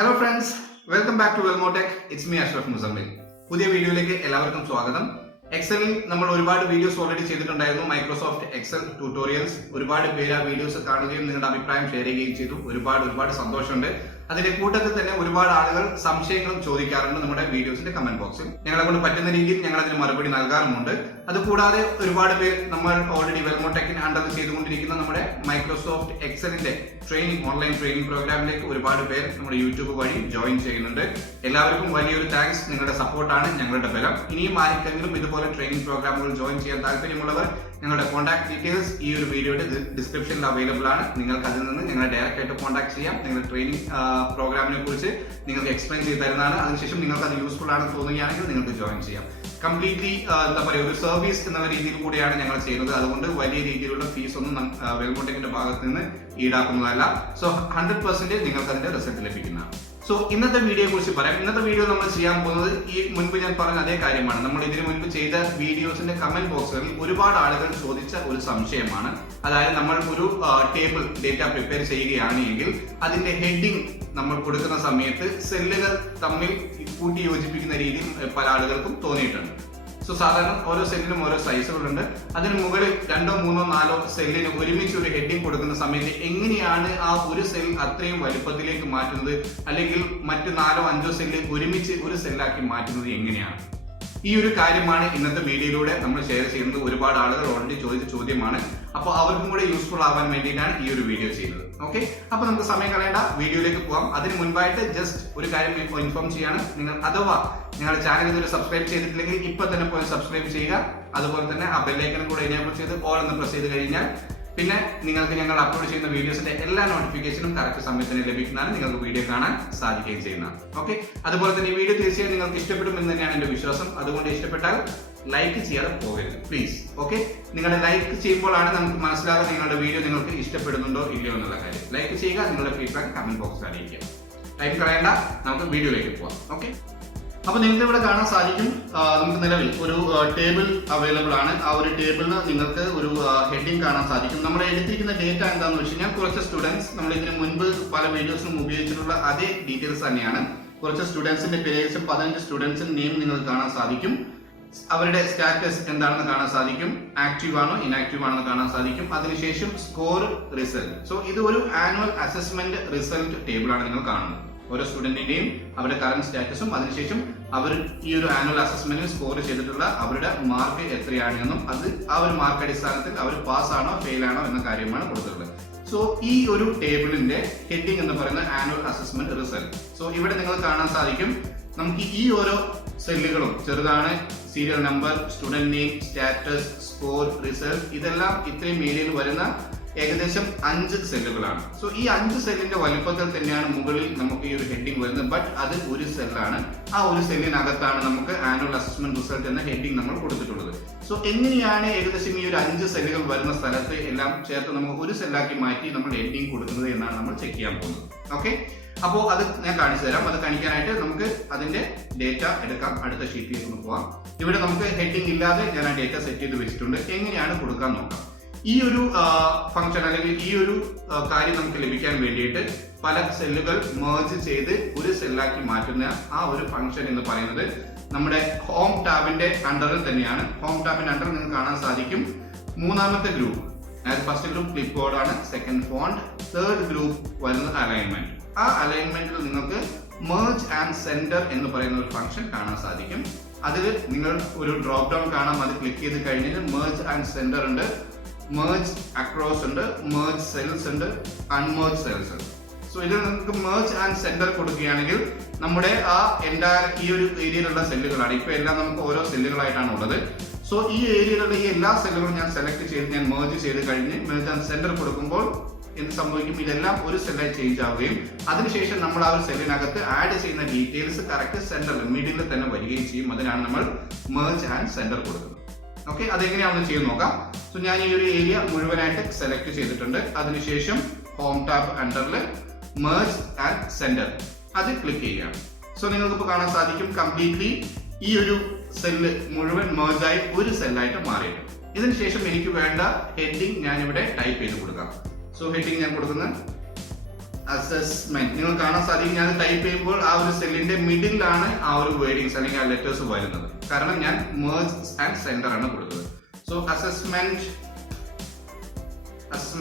Hello friends, welcome back to welmotech. It's me Ashraf Muzammil. പുതിയ വീഡിയോയിലേക്ക് എല്ലാവർക്കും സ്വാഗതം. എക്സലിൽ നമ്മൾ ഒരുപാട് വീഡിയോസ് ഓൾറെഡി ചെയ്തിട്ടുണ്ടായിരുന്നു. Microsoft Excel tutorials. ഒരുപാട് പേര് ആ വീഡിയോസ് കാണുകയും നിങ്ങളുടെ അഭിപ്രായം ഷെയർ ചെയ്യുകയും ചെയ്തു. ഒരുപാട് സന്തോഷമുണ്ട്. അതിന്റെ കൂട്ടത്തിൽ തന്നെ ഒരുപാട് ആളുകൾ സംശയങ്ങളും ചോദിക്കാറുണ്ട് നമ്മുടെ വീഡിയോസിന്റെ കമന്റ് ബോക്സിൽ. ഞങ്ങളെ കൊണ്ട് പറ്റുന്ന രീതിയിൽ ഞങ്ങൾ അതിന് മറുപടി നൽകാറുമുണ്ട്. അതുകൂടാതെ ഒരുപാട് പേര് നമ്മൾ ഓൾറെഡി വെൽമോടെക്കിന് അണ്ടറിൽ ചെയ്തുകൊണ്ടിരിക്കുന്ന നമ്മുടെ മൈക്രോസോഫ്റ്റ് എക്സലിന്റെ ഓൺലൈൻ ട്രെയിനിങ് പ്രോഗ്രാമിലേക്ക് ഒരുപാട് പേർ നമ്മുടെ യൂട്യൂബ് വഴി ജോയിൻ ചെയ്യുന്നുണ്ട്. എല്ലാവർക്കും വലിയൊരു താങ്ക്സ്. നിങ്ങളുടെ സപ്പോർട്ടാണ് ഞങ്ങളുടെ ബലം. ഇനിയും ആർക്കെങ്കിലും ഇതുപോലെ ട്രെയിനിങ് പ്രോഗ്രാമുകൾ ജോയിൻ ചെയ്യാൻ താല്പര്യമുള്ളവർ ഞങ്ങളുടെ കോൺടാക്ട് ഡീറ്റെയിൽസ് ഈ ഒരു വീഡിയോയുടെ ഡിസ്ക്രിപ്ഷനിൽ അവൈലബിൾ ആണ്. നിങ്ങൾക്ക് അതിൽ നിന്ന് ഞങ്ങളെ ഡയറക്റ്റ് ആയിട്ട് കോൺടാക്ട് ചെയ്യാം. നിങ്ങളുടെ ട്രെയിനിങ് പ്രോഗ്രാമിനെ കുറിച്ച് നിങ്ങൾക്ക് എക്സ്പ്ലെയിൻ ചെയ്ത് തരുന്നതാണ്. അതിനുശേഷം നിങ്ങൾക്ക് അത് യൂസ്ഫുൾ ആണെന്ന് തോന്നുകയാണെങ്കിൽ നിങ്ങൾക്ക് ജോയിൻ ചെയ്യാം. കംപ്ലീറ്റ്ലി എന്താ പറയുക, ഒരു സർവീസ് എന്നുള്ള രീതിയിൽ കൂടിയാണ് ഞങ്ങൾ ചെയ്യുന്നത്. അതുകൊണ്ട് വലിയ രീതിയിലുള്ള ഫീസ് ഒന്നും വെൽമോടെക്കിന്റെ ഭാഗത്ത് നിന്ന് ഈടാക്കുന്നതല്ല. സോ 100% നിങ്ങൾക്ക് അതിന്റെ റിസൾട്ട് ലഭിക്കുന്നതാണ്. സോ ഇന്നത്തെ വീഡിയോയെ കുറിച്ച് പറയാം. ഇന്നത്തെ വീഡിയോ നമ്മൾ ചെയ്യാൻ പോകുന്നത് ഈ മുൻപ് ഞാൻ പറഞ്ഞ അതേ കാര്യമാണ്. നമ്മൾ ഇതിനു മുൻപ് ചെയ്ത വീഡിയോസിന്റെ കമന്റ് ബോക്സുകളിൽ ഒരുപാട് ആളുകൾ ചോദിച്ച ഒരു സംശയമാണ്. അതായത് നമ്മൾ ഒരു ടേബിൾ ഡേറ്റ പ്രിപ്പയർ ചെയ്യുകയാണ് എങ്കിൽ അതിന്റെ ഹെഡിങ് നമ്മൾ കൊടുക്കുന്ന സമയത്ത് സെല്ലുകൾ തമ്മിൽ കൂട്ടി യോജിപ്പിക്കുന്ന രീതിയിൽ പല ആളുകൾക്കും തോന്നിയിട്ടുണ്ട്. സോ സാധാരണ ഓരോ സെല്ലിനും ഓരോ സൈസുകളുണ്ട്. അതിന് മുകളിൽ 2, 3, 4 സെല്ലിന് ഒരുമിച്ച് ഒരു ഹെഡിങ് കൊടുക്കുന്ന സമയത്ത് എങ്ങനെയാണ് ആ ഒരു സെൽ അത്രയും വലുപ്പത്തിലേക്ക് മാറ്റുന്നത്, അല്ലെങ്കിൽ മറ്റ് 4, 5 സെല്ല് ഒരുമിച്ച് ഒരു സെല്ലാക്കി മാറ്റുന്നത് എങ്ങനെയാണ്? ഈ ഒരു കാര്യമാണ് ഇന്നത്തെ വീഡിയോയിലൂടെ നമ്മൾ ഷെയർ ചെയ്യുന്നത്. ഒരുപാട് ആളുകൾ ഓൾറെഡി ചോദിച്ച ചോദ്യമാണ്. അപ്പോൾ അവർക്കും കൂടെ യൂസ്ഫുൾ ആവാൻ വേണ്ടിയിട്ടാണ് ഈ ഒരു വീഡിയോ ചെയ്യുന്നത്. ഓക്കെ, അപ്പൊ നമുക്ക് സമയം കളയേണ്ട, വീഡിയോയിലേക്ക് പോകാം. അതിന് മുൻപായിട്ട് ജസ്റ്റ് ഒരു കാര്യം ഇൻഫോം ചെയ്യാണ്. നിങ്ങൾ അഥവാ നിങ്ങളുടെ ചാനൽ ഇതുവരെ സബ്സ്ക്രൈബ് ചെയ്തിട്ടില്ലെങ്കിൽ ഇപ്പൊ തന്നെ പോയി സബ്സ്ക്രൈബ് ചെയ്യുക. അതുപോലെ തന്നെ ആ ബെല്ലൈക്കൺ കൂടെ എനേബിൾ ചെയ്ത് ഓൾ എന്ന് പ്രസ് ചെയ്ത് കഴിഞ്ഞാൽ പിന്നെ നിങ്ങൾക്ക് ഞങ്ങൾ അപ്ലോഡ് ചെയ്യുന്ന വീഡിയോസിന്റെ എല്ലാ നോട്ടിഫിക്കേഷനും കറക്റ്റ് സമയത്തിന് ലഭിക്കുന്നതാണ്. നിങ്ങൾക്ക് വീഡിയോ കാണാൻ സാധിക്കുകയും ചെയ്യുന്നതാണ്. ഓക്കെ, അതുപോലെ തന്നെ ഈ വീഡിയോ തീർച്ചയായും നിങ്ങൾക്ക് ഇഷ്ടപ്പെടും എന്ന് തന്നെയാണ് എന്റെ വിശ്വാസം. അതുകൊണ്ട് ഇഷ്ടപ്പെട്ടാൽ ലൈക്ക് ചെയ്യാതെ പോകരുത് പ്ലീസ്. ഓക്കെ, നിങ്ങളുടെ ലൈക്ക് ചെയ്യുമ്പോഴാണ് നമുക്ക് മനസ്സിലാകുക നിങ്ങളുടെ വീഡിയോ നിങ്ങൾക്ക് ഇഷ്ടപ്പെടുന്നുണ്ടോ ഇല്ലയോ എന്നുള്ള കാര്യം. ലൈക്ക് ചെയ്യുക, നിങ്ങളുടെ ഫീഡ്ബാക്ക് കമന്റ് ബോക്സിൽ അറിയിക്കുക. ടൈം കളയണ്ട, നമുക്ക് വീഡിയോയിലേക്ക് പോവാം. ഓക്കെ, അപ്പൊ നിങ്ങൾക്ക് ഇവിടെ കാണാൻ സാധിക്കും, നമുക്ക് നിലവിൽ ഒരു ടേബിൾ അവൈലബിൾ ആണ്. ആ ഒരു ടേബിളിന് നിങ്ങൾക്ക് ഒരു ഹെഡിങ് കാണാൻ സാധിക്കും. നമ്മൾ എടുത്തിരിക്കുന്ന ഡേറ്റ എന്താണെന്ന് വെച്ച് കഴിഞ്ഞാൽ കുറച്ച് സ്റ്റുഡൻസ് നമ്മൾ ഇതിന് മുൻപ് പല വീഡിയോസിലും ഉപയോഗിച്ചിട്ടുള്ള അതേ ഡീറ്റെയിൽസ് തന്നെയാണ്. കുറച്ച് സ്റ്റുഡൻസിന്റെ പേര്, 15 സ്റ്റുഡൻസിന്റെ നെയിം നിങ്ങൾക്ക് കാണാൻ സാധിക്കും. അവരുടെ സ്റ്റാറ്റസ് എന്താണെന്ന് കാണാൻ സാധിക്കും. ആക്റ്റീവ് ആണോ ഇനാക്റ്റീവ് ആണെന്ന് കാണാൻ സാധിക്കും. അതിനുശേഷം സ്കോർ, റിസൾട്ട്. സോ ഇത് ഒരു ആനുവൽ അസസ്മെന്റ് റിസൾട്ട് ടേബിൾ ആണ് നിങ്ങൾ കാണുന്നത്. ഓരോ സ്റ്റുഡന്റിന്റെയും അവരുടെ കറന്റ് സ്റ്റാറ്റസും അതിനുശേഷം അവർ ഈ ഒരു ആനുവൽ അസസ്മെന്റിൽ സ്കോർ ചെയ്തിട്ടുള്ള അവരുടെ മാർക്ക് എത്രയാണെന്നും അത് ആ ഒരു മാർക്ക് അടിസ്ഥാനത്തിൽ അവർ പാസ് ആണോ ഫെയിൽ ആണോ എന്ന കാര്യമാണ് കൊടുത്തിട്ടുള്ളത്. സോ ഈ ഒരു ടേബിളിന്റെ ഹെഡിങ് എന്ന് പറയുന്ന ആനുവൽ അസസ്മെന്റ് റിസൾട്ട്. സോ ഇവിടെ നിങ്ങൾ കാണാൻ സാധിക്കും, നമുക്ക് ഈ ഓരോ സെല്ലുകളും ചെറുതാണ്, serial number, student name, status, score, result, ഇതെല്ലാം ഇത്രയും ഏരിയയിൽ വരുന്ന ഏകദേശം 5 സെല്ലുകളാണ്. സോ ഈ 5 സെല്ലിന്റെ വലുപ്പത്തിൽ തന്നെയാണ് മുകളിൽ നമുക്ക് ഈ ഒരു ഹെഡിങ് വരുന്നത്. ബട്ട് അത് ഒരു സെല്ലാണ്. ആ ഒരു സെല്ലിനകത്താണ് നമുക്ക് ആനുവൽ അസസ്മെന്റ് റിസൾട്ട് എന്ന ഹെഡിങ് നമ്മൾ കൊടുത്തിട്ടുള്ളത്. സോ എങ്ങനെയാണ് ഏകദേശം ഈ ഒരു 5 സെല്ലുകൾ വരുന്ന സ്ഥലത്ത് എല്ലാം ചേർത്ത് നമുക്ക് ഒരു സെല്ലാക്കി മാറ്റി നമ്മൾ ഹെഡിങ് കൊടുക്കുന്നത് എന്നാണ് നമ്മൾ ചെക്ക് ചെയ്യാൻ പോകുന്നത്. ഓക്കെ, അപ്പോൾ അത് ഞാൻ കാണിച്ചു തരാം. അത് കാണിക്കാനായിട്ട് നമുക്ക് അതിന്റെ ഡേറ്റ എടുക്കാം. അടുത്ത ഷീറ്റിലേക്ക് ഒന്ന് പോവാം. ഇവിടെ നമുക്ക് ഹെഡിങ് ഇല്ലാതെ ഞാൻ ആ ഡേറ്റ സെറ്റ് ചെയ്ത് വെച്ചിട്ടുണ്ട്. എങ്ങനെയാണ് കൊടുക്കാൻ നോക്കാം. ഈ ഒരു ഫംഗ്ഷൻ അല്ലെങ്കിൽ ഈ ഒരു കാര്യം നമുക്ക് ലഭിക്കാൻ വേണ്ടിയിട്ട് പല സെല്ലുകൾ മേർജ് ചെയ്ത് ഒരു സെല്ലാക്കി മാറ്റുന്ന ആ ഒരു ഫംഗ്ഷൻ എന്ന് പറയുന്നത് നമ്മുടെ ഹോം ടാബിന്റെ അണ്ടറിൽ തന്നെയാണ്. ഹോം ടാബിന്റെ അണ്ടറിൽ നിങ്ങൾക്ക് കാണാൻ സാധിക്കും മൂന്നാമത്തെ ഗ്രൂപ്പ്. അതായത് ഫസ്റ്റ് ഗ്രൂപ്പ് ക്ലിപ്പ് ബോർഡ് ആണ്, സെക്കൻഡ് ഫോണ്ട്, തേർഡ് ഗ്രൂപ്പ് വരുന്നത് അലൈൻമെന്റ്. ആ അലൈൻമെന്റിൽ നിങ്ങൾക്ക് മേർജ് ആൻഡ് സെന്റർ എന്ന് പറയുന്ന ഒരു ഫംഗ്ഷൻ കാണാൻ സാധിക്കും. അതിൽ നിങ്ങൾ ഒരു ഡ്രോപ്പ് ഡൗൺ കാണാം. അത് ക്ലിക്ക് ചെയ്ത് കഴിഞ്ഞാൽ മേർജ് ആൻഡ് സെന്റർ ഉണ്ട്, മേർജ് അക്രോസ് ഉണ്ട്, മേർജ് സെൽസ് ഉണ്ട്, അൺമേർജ് സെൽസ് ഉണ്ട്. സോ ഇതിൽ നമുക്ക് മേർജ് ആൻഡ് സെന്റർ കൊടുക്കുകയാണെങ്കിൽ നമ്മുടെ ആ എൻറ്റയർ ഈ ഒരു ഏരിയയിലുള്ള സെല്ലുകളാണ്. ഇപ്പൊ എല്ലാം നമുക്ക് ഓരോ സെല്ലുകളായിട്ടാണ് ഉള്ളത്. സോ ഈ ഏരിയയിലുള്ള ഈ എല്ലാ സെല്ലുകളും ഞാൻ സെലക്ട് ചെയ്ത് ഞാൻ മേർജ് ചെയ്ത് കഴിഞ്ഞ് മേർജ് ആൻഡ് സെന്റർ കൊടുക്കുമ്പോൾ എന്ത് സംഭവിക്കും, ഇതെല്ലാം ഒരു സെല്ലായി ചേഞ്ച് ആവുകയും അതിനുശേഷം നമ്മൾ ആ ഒരു സെല്ലിനകത്ത് ആഡ് ചെയ്യുന്ന ഡീറ്റെയിൽസ് കറക്റ്റ് സെന്ററിൽ മിഡിലിൽ തന്നെ വരികയും ചെയ്യും. അതിനാണ് നമ്മൾ മേർജ് ആൻഡ് സെന്റർ കൊടുക്കുന്നത്. ഓക്കെ, അതെങ്ങനെയാണെന്ന് ചെയ്ത് നോക്കാം. സോ ഞാൻ ഈ ഒരു ഏരിയ മുഴുവനായിട്ട് സെലക്ട് ചെയ്തിട്ടുണ്ട്. അതിനുശേഷം ഹോം ടാബ് അണ്ടറിൽ മേർജ് ആൻഡ് സെന്റർ അത് ക്ലിക്ക് ചെയ്യുകയാണ്. സോ നിങ്ങൾക്ക് ഇപ്പോൾ കാണാൻ സാധിക്കും കംപ്ലീറ്റ്ലി ഈ ഒരു സെല്ല് മുഴുവൻ മേർജായി ഒരു സെല്ലായിട്ട് മാറിയിട്ടുണ്ട്. ഇതിനുശേഷം എനിക്ക് വേണ്ട ഹെഡിങ് ഞാൻ ഇവിടെ ടൈപ്പ് ചെയ്ത് കൊടുക്കാം. സോ ഹെഡിങ് ഞാൻ കൊടുക്കുന്നത് അസസ്മെന്റ് നിങ്ങൾ കാണാൻ സാധിക്കും. ഞാൻ ടൈപ്പ് ചെയ്യുമ്പോൾ ആ ഒരു സെല്ലിന്റെ മിഡിലാണ് ആ ഒരു വേർഡിങ്സ് അല്ലെങ്കിൽ ആ ലെറ്റേഴ്സ് വരുന്നത്. കാരണം ഞാൻ മേർജ് ആൻഡ് സെന്റർ ആണ് കൊടുത്തത്. സോ അസസ്മെന്റ്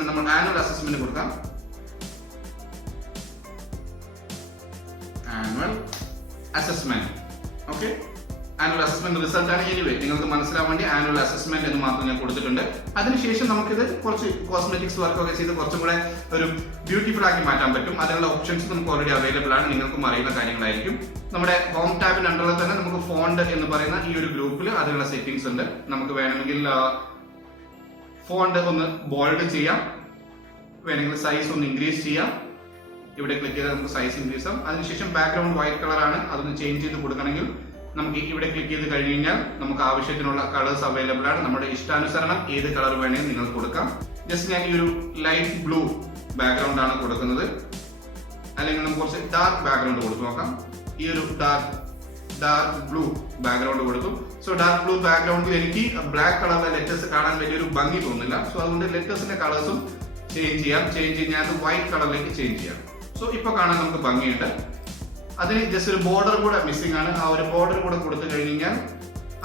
നമ്മൾ ആനുവൽ അസസ്മെന്റ് കൊടുക്കാം. Annual assessment. Okay, annual assessment result ആണ്. എനിവേ നിങ്ങൾക്ക് മനസ്സിലാവാൻ വേണ്ടി ആനുവൽ അസസ്മെന്റ് എന്ന് മാത്രം ഞാൻ കൊടുത്തിട്ടുണ്ട്. അതിനുശേഷം നമുക്കിത് കുറച്ച് കോസ്മെറ്റിക്സ് വർക്ക് ഒക്കെ ചെയ്ത് കുറച്ചും കൂടെ ഒരു ബ്യൂട്ടിഫുൾ ആക്കി മാറ്റാൻ പറ്റും. അതിനുള്ള ഓപ്ഷൻസ് നമുക്ക് ഓൾറെഡി അവൈലബിൾ ആണ്. നിങ്ങൾക്കും അറിയുന്ന കാര്യങ്ങളായിരിക്കും. നമ്മുടെ ഹോം ടാബിന്റെ അണ്ടറിൽ തന്നെ നമുക്ക് ഫോണ്ട് എന്ന് പറയുന്ന ഈ ഒരു ഗ്രൂപ്പിൽ അതിനുള്ള സെറ്റിംഗ്സ് ഉണ്ട്. നമുക്ക് വേണമെങ്കിൽ ഫോണ്ട് ഒന്ന് ബോൾഡ് ചെയ്യാം, വേണമെങ്കിൽ സൈസ് ഒന്ന് ഇൻക്രീസ് ചെയ്യാം. ഇവിടെ ക്ലിക്ക് ചെയ്താൽ നമുക്ക് സൈസ് ഇൻക്രീസ് ആവും. അതിനുശേഷം ബാക്ക്ഗ്രൗണ്ട് വൈറ്റ് കളർ ആണ്, അതൊന്ന് ചേഞ്ച് ചെയ്ത് കൊടുക്കണമെങ്കിൽ നമുക്ക് ഇവിടെ ക്ലിക്ക് ചെയ്ത് കഴിഞ്ഞ് കഴിഞ്ഞാൽ നമുക്ക് ആവശ്യത്തിനുള്ള കളേഴ്സ് അവൈലബിൾ ആണ്. നമ്മുടെ ഇഷ്ടാനുസരണം ഏത് കളർ വേണമെങ്കിൽ നിങ്ങൾക്ക് കൊടുക്കാം. ജസ്റ്റ് ഞാൻ ഈ ഒരു ലൈറ്റ് ബ്ലൂ ബാക്ക്ഗ്രൗണ്ട് ആണ് കൊടുക്കുന്നത്. അല്ലെങ്കിൽ നമുക്ക് കുറച്ച് ഡാർക്ക് ബാക്ക്ഗ്രൗണ്ട് കൊടുത്തു നോക്കാം. ഈ ഒരു ഡാർക്ക് ബ്ലൂ ബാക്ക്ഗ്രൗണ്ട് കൊടുത്തു. സോ ഡാർക്ക് ബ്ലൂ ബാക്ക്ഗ്രൗണ്ടിൽ എനിക്ക് ബ്ലാക്ക് കളറിലെ ലെറ്റേഴ്സ് കാണാൻ വലിയൊരു ഭംഗി തോന്നുന്നില്ല. സോ അതുകൊണ്ട് ലെറ്റേഴ്സിന്റെ കളേഴ്സും ചേഞ്ച് ചെയ്യാം. ചേഞ്ച് കഴിഞ്ഞാൽ അത് വൈറ്റ് കളറിലേക്ക് ചേഞ്ച് ചെയ്യാം. സോ ഇപ്പൊ കാണാൻ നമുക്ക് ഭംഗിയുണ്ട്. അതിന് ജസ്റ്റ് ഒരു ബോർഡർ കൂടെ മിസ്സിംഗ് ആണ്. ആ ഒരു ബോർഡർ കൂടെ കൊടുത്തു കഴിഞ്ഞാൽ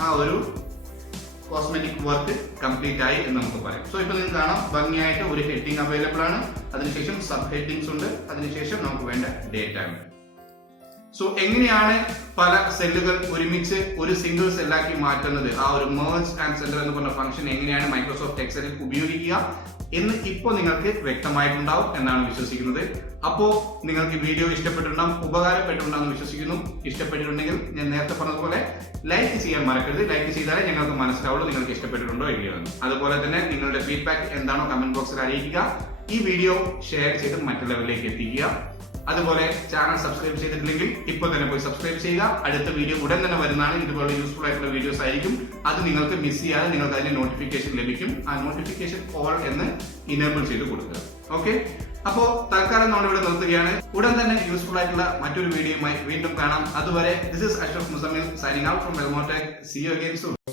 ആ ഒരു കോസ്മെറ്റിക് വർക്ക് കംപ്ലീറ്റ് ആയി എന്ന് നമുക്ക് പറയാം. സോ ഇപ്പൊ നിങ്ങൾക്ക് കാണാം ഭംഗിയായിട്ട് ഒരു ഹെഡിങ് അവൈലബിൾ ആണ്. അതിനുശേഷം സബ് ഹെഡിങ്സ് ഉണ്ട്. അതിനുശേഷം നമുക്ക് വേണ്ട ഡേറ്റ ഉണ്ട്. സോ എങ്ങനെയാണ് പല സെല്ലുകൾ ഒരുമിച്ച് ഒരു സിംഗിൾ സെല്ലാക്കി മാറ്റുന്നത്, ആ ഒരു മേർജ് ആൻഡ് സെന്റർ എന്ന് പറഞ്ഞ ഫംഗ്ഷൻ എങ്ങനെയാണ് മൈക്രോസോഫ്റ്റ് എക്സലിൽ ഉപയോഗിക്കുക എന്ന് ഇപ്പോൾ നിങ്ങൾക്ക് വ്യക്തമായിട്ടുണ്ടാവും എന്നാണ് വിശ്വസിക്കുന്നത്. അപ്പോൾ നിങ്ങൾക്ക് വീഡിയോ ഇഷ്ടപ്പെട്ടിട്ടുണ്ടാവും, ഉപകാരപ്പെട്ടിട്ടുണ്ടാവും വിശ്വസിക്കുന്നു. ഇഷ്ടപ്പെട്ടിട്ടുണ്ടെങ്കിൽ ഞാൻ നേരത്തെ പറഞ്ഞതുപോലെ ലൈക്ക് ചെയ്യാൻ മറക്കരുത്. ലൈക്ക് ചെയ്താലേ ഞങ്ങൾക്ക് മനസ്സിലാവുള്ളൂ നിങ്ങൾക്ക് ഇഷ്ടപ്പെട്ടിട്ടുണ്ടോ ഇല്ലയോ എന്ന്. അതുപോലെ തന്നെ നിങ്ങളുടെ ഫീഡ്ബാക്ക് എന്താണോ കമന്റ് ബോക്സിൽ അറിയിക്കുക. ഈ വീഡിയോ ഷെയർ ചെയ്ത് മറ്റുള്ളവരിലേക്ക് എത്തിക്കുക. അതുപോലെ ചാനൽ സബ്സ്ക്രൈബ് ചെയ്തിട്ടില്ലെങ്കിൽ ഇപ്പോൾ തന്നെ പോയി സബ്സ്ക്രൈബ് ചെയ്യുക. അടുത്ത വീഡിയോ ഉടൻ തന്നെ വരുന്നതാണ്. ഇതുപോലെ യൂസ്ഫുൾ ആയിട്ടുള്ള വീഡിയോസ് ആയിരിക്കും. അത് നിങ്ങൾക്ക് മിസ് ചെയ്യാതെ നിങ്ങൾക്ക് അതിന്റെ നോട്ടിഫിക്കേഷൻ ലഭിക്കും. ആ നോട്ടിഫിക്കേഷൻ ഓൾ എന്ന് ഇനേബിൾ ചെയ്ത് കൊടുക്കുക. ഓക്കെ, അപ്പോൾ തൽക്കാലം നമ്മളിവിടെ നിർത്തുകയാണ്. ഉടൻ തന്നെ യൂസ്ഫുൾ ആയിട്ടുള്ള മറ്റൊരു വീഡിയോയുമായി വീണ്ടും കാണാം. അതുവരെ this is Ashraf Muzammil signing out from welmotech. See you again soon.